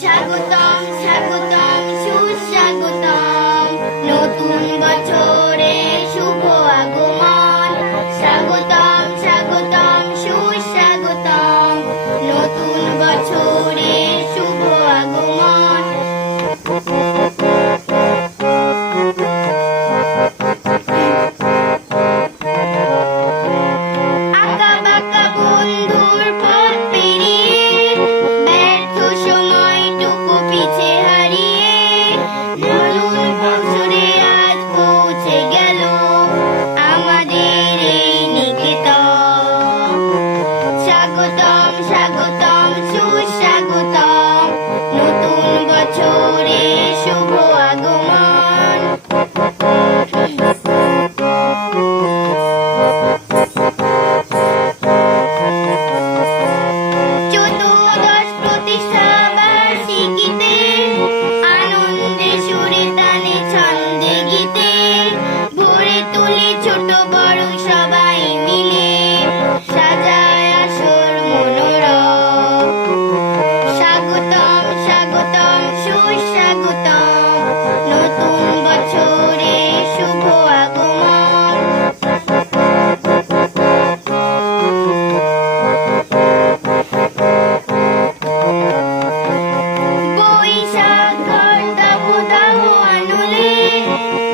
স্বাগতম স্বাগতম সুস্বাগতম। নতুন বছরে। Take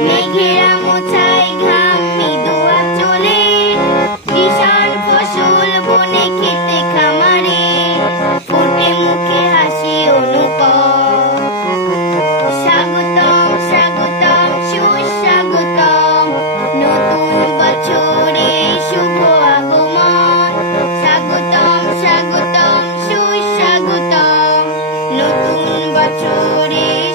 মেঘেরা মোছায় ঘাম মৃদুয়া চলে। কিষান ফসল বনে খেতে খামারে। ফুটে মুখে হাসি অনুপম স্বাগতম স্বাগতম, সুস্বাগতম। নতুন বছরে শুভ আগমন। স্বাগতম স্বাগতম, সুস্বাগতম। নতুন বছরে